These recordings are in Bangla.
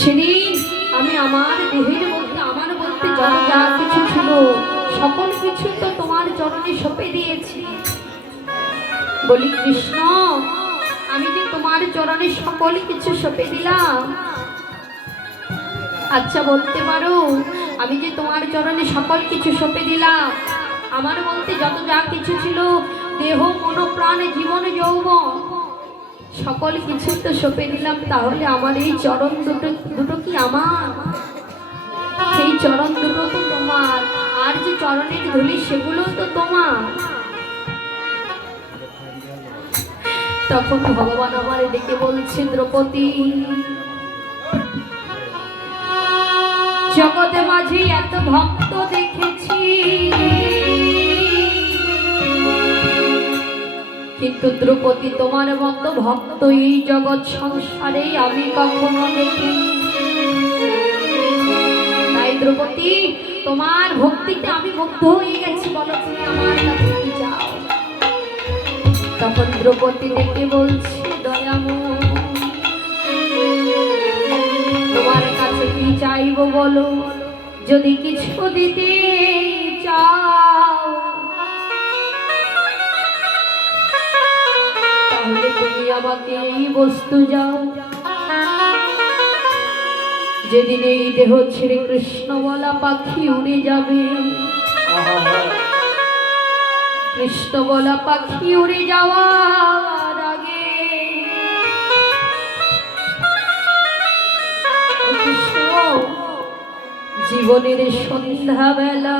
সেদিন আমি আমার দেহের মধ্যে আমার বলতে যত যা কিছু ছিল, সকল কিছু তো তোমার চরণে সঁপে দিয়েছি। বলি, কৃষ্ণ, আমি যে তোমার চরণে সকল কিছু সঁপে দিলাম। আচ্ছা বলতে পারো, আমি যে তোমার চরণে সকল কিছু সঁপে দিলাম। আমার বলতে যত যা কিছু ছিল, দেহ, মন, প্রাণ, জীবন, যৌবন সকল কিছু তো সঁপে দিলাম, তাহলে আমার এই চরণ দুটো দুটো কি আমার? সেই চরণ দুটো তো তোমার। আর যে চরণের ধুলি সেগুলো তো তোমার। তখন ভগবান আমার ডেকে বলছে, দ্রৌপদী, জগতে মাঝে এত ভক্ত দেখেছি। কিন্তু দ্রৌপদী, তোমার মতো ভক্ত এই জগৎ সংসারে আমি কখনো দেখি তাই দ্রৌপদী, তোমার ভক্তিতে আমি মুগ্ধ হয়ে গেছি। বলো তুমি আমার কাছে চাও? তখন দ্রৌপদী ডেকে বলছি দয়ামু তোমার কাছে কি চাইব বলো? যদি কিছু দিতে চাও আমাকে এই বস্তু যাও। যেদিন এই দেহ ছেড়ে কৃষ্ণ বলা পাখি উড়ে যাবে কৃষ্ণ বলা পাখি উড়ে যাওয়ার আগে জীবনের সন্ধ্যাবেলা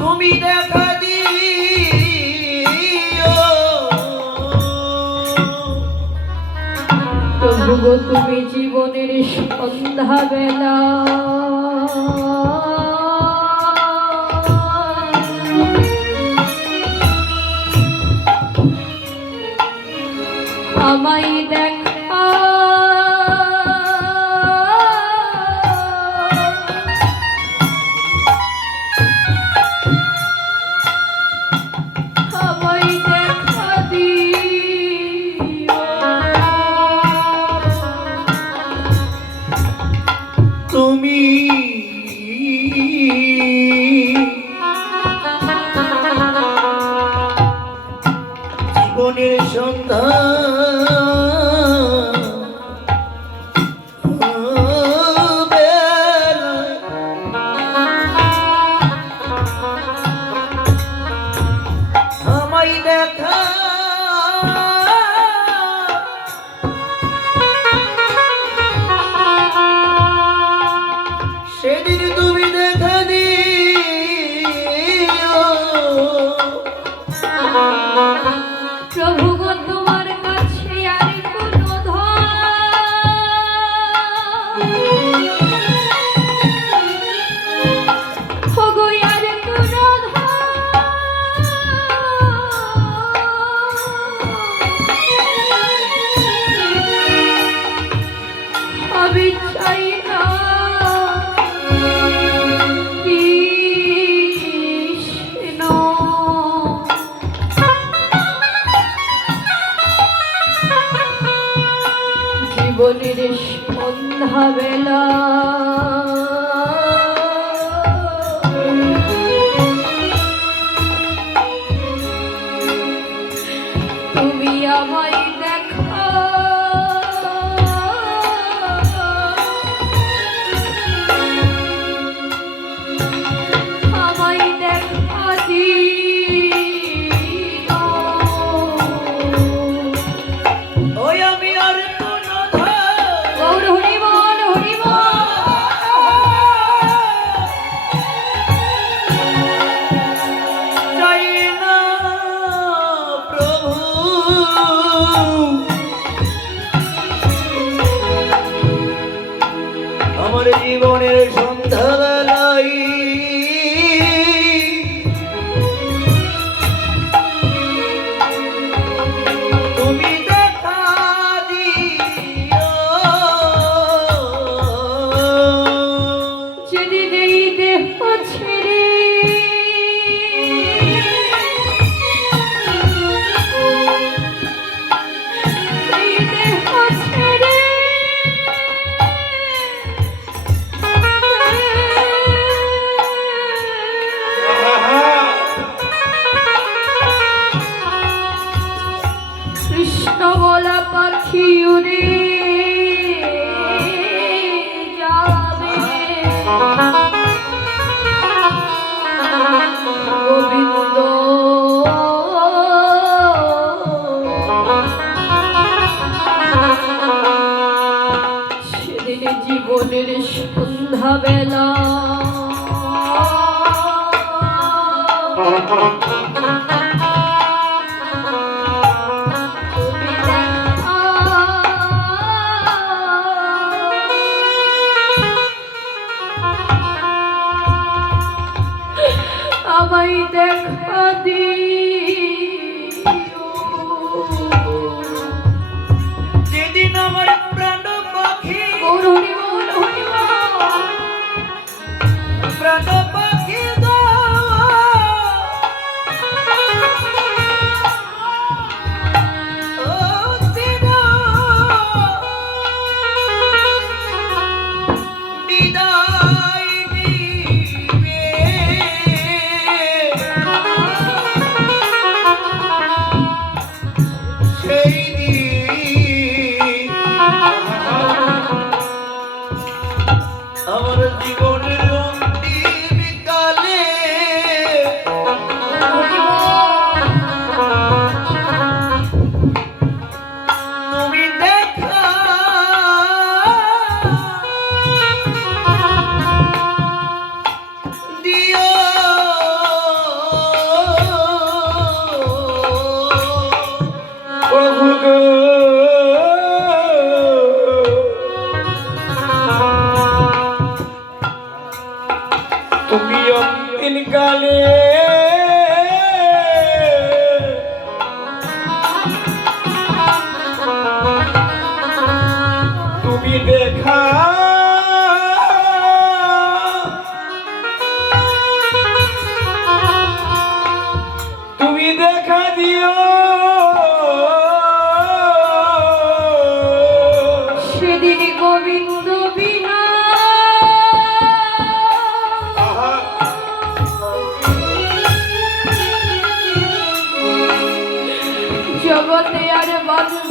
তুমি দেখা দিও। প্রভু তুমি জীবনের সন্ধ্যা তুমি জীবনের সন্ধ্যাবেলা প্রভু জগতে আর বন্ধ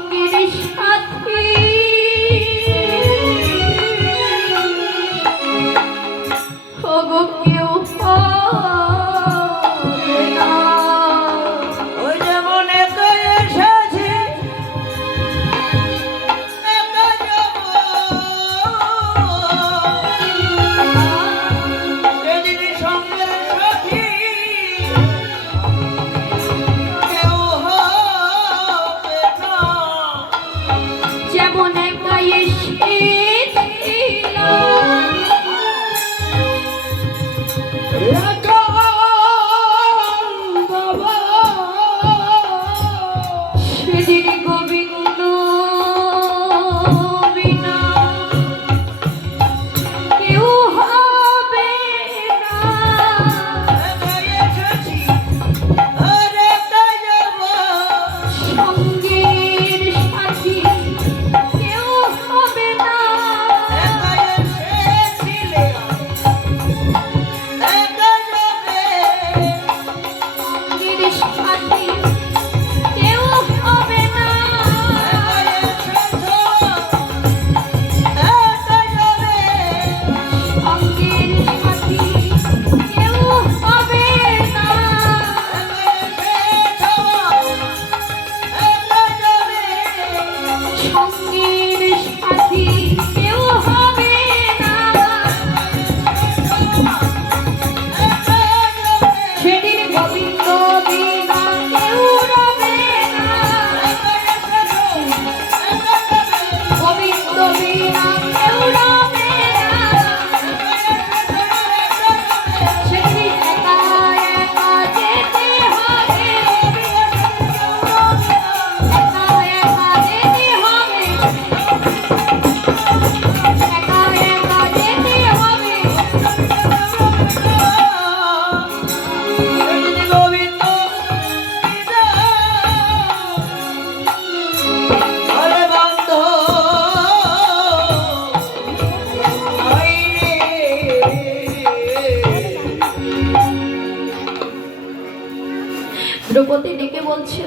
সঙ্গের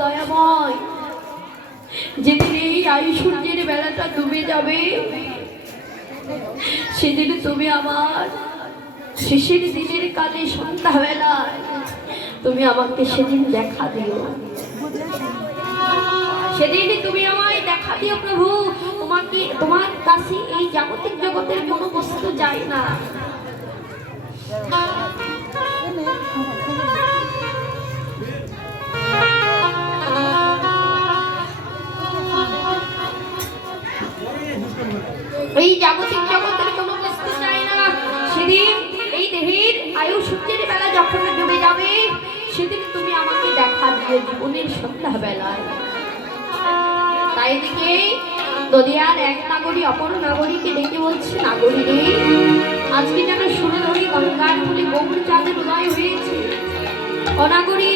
দয়াময়। যেদিন এই আয়ু সূর্যের বেলাটা ডুবে যাবে, সেদিন তুমি আমার শিশির দিনের কালে সন্ধ্যাবেলায় তুমি আমাকে সেদিন দেখা দিও। সেদিন তুমি আমায় দেখা দিও প্রভু। তোমাকে, তোমার কাছে এই জাগতিক জগতের কোনো বস্তু চাই না। এই জাগতিক জগতের কোনো বস্তু চাই না। সেদিন এই দেহের আয়ু সূর্যের বেলা যখন ডুবে যাবে, সেদিন তুমি আমাকে দেখা দিও জীবনের সন্ধ্যা বেলায় তাই দিকে নদিয়ার এক নাগরী, অপর নাগরীকে ডেকে বলছে, নাগরী রে, আজকে যেন সুরধরি গঙ্গার মনে গৌর চাঁদের উদয় হয়েছে। অনাগরী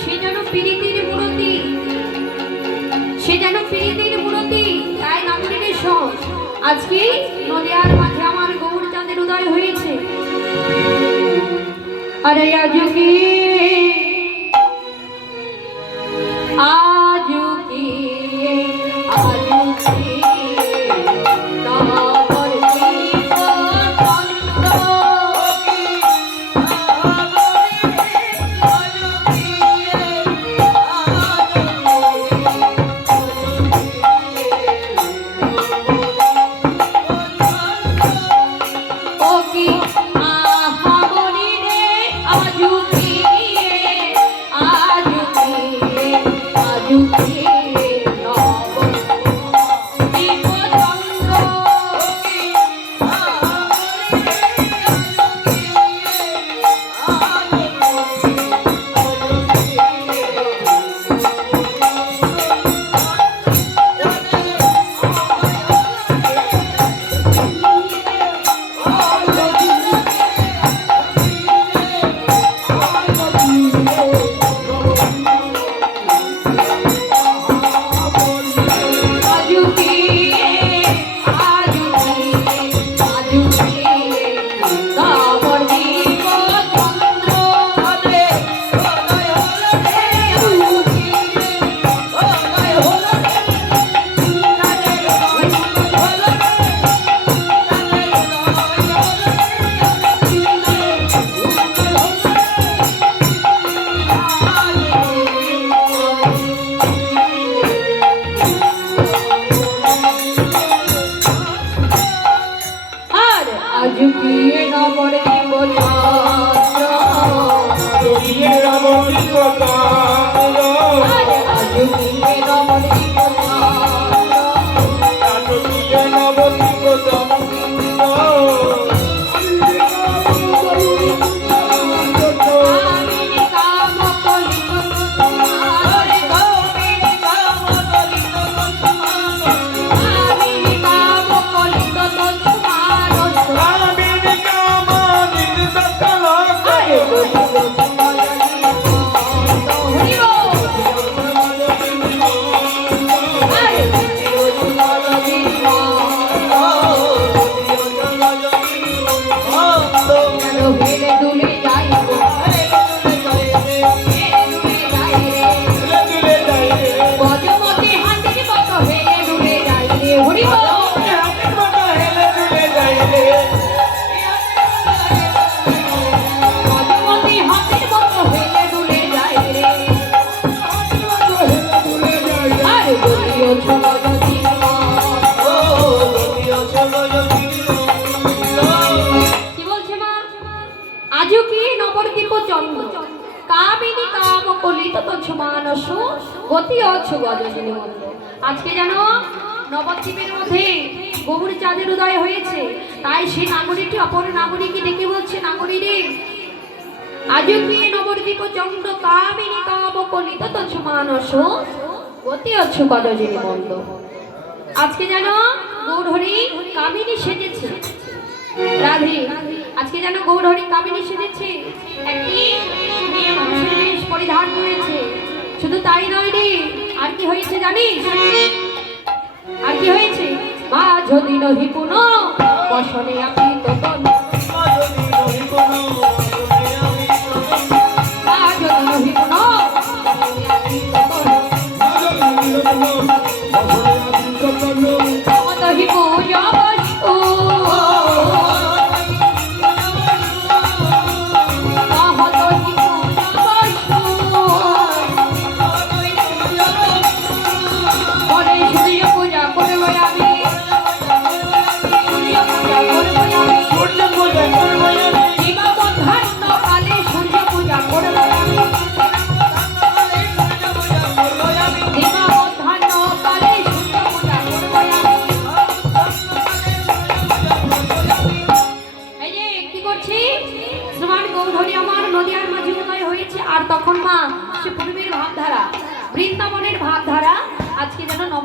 সে যেন পিরিতির মূরতি, সে যেন প্রীতির মূরতি। তাই নাগরিকের সহ আজকে নদিয়ার মাঝে আমার গৌর চাঁদের উদয় হয়েছে। আরে আজ আজও কি নবদ্বীপ চন্দ্র কামিনী কাম কলিত তুচ্ছ মানস, গতি অচ্ছ গজনী আজকে জানো নবদ্বীপের মধ্যে গৌর চাঁদের উদয় হয়েছে, তাই সেই নাগরিকটি অপর নাগরিককে ডেকে বলছে, নাগরী রে, আজও কি নবদ্বীপ চন্দ্র কামিনী কাম কলিত তুচ্ছ মানস, গতি অচ্ছ গজনী মন্দ? আজকে জানো গৌরহরি কামিনী সেজেছে। রাধে আজকে যেন গৌরহরি কামিনী সেজেছে পরিধান করেছে শুধু তাই নয় রে, আর কি হয়েছে জানিস? আর কি হয়েছে? মা যদি নহি কোনো বসনে আপনি তখন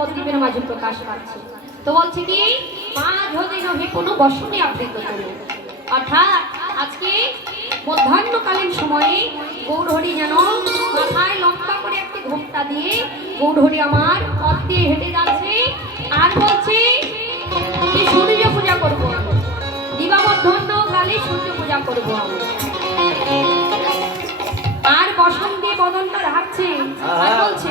নবদ্বীপের মাঝে প্রকাশ পাচ্ছে। তো বলছে কি, মা যদি নহে কোনো বসনে আবৃত করো। অর্থাৎ আজকে মধ্যাহ্নকালীন সময়ে গৌরহরি যেন মাথায় লম্বা করে একটি ঘোমটা দিয়ে গৌরহরি আমার পথ দিয়ে হেঁটে যাচ্ছে আর বলছে যে সূর্য পূজা করব দিবা মধ্যাহ্ন কালে সূর্য পূজা করব আমি। আর বসন দিয়ে বদনটা ঢাকছে আর বলছে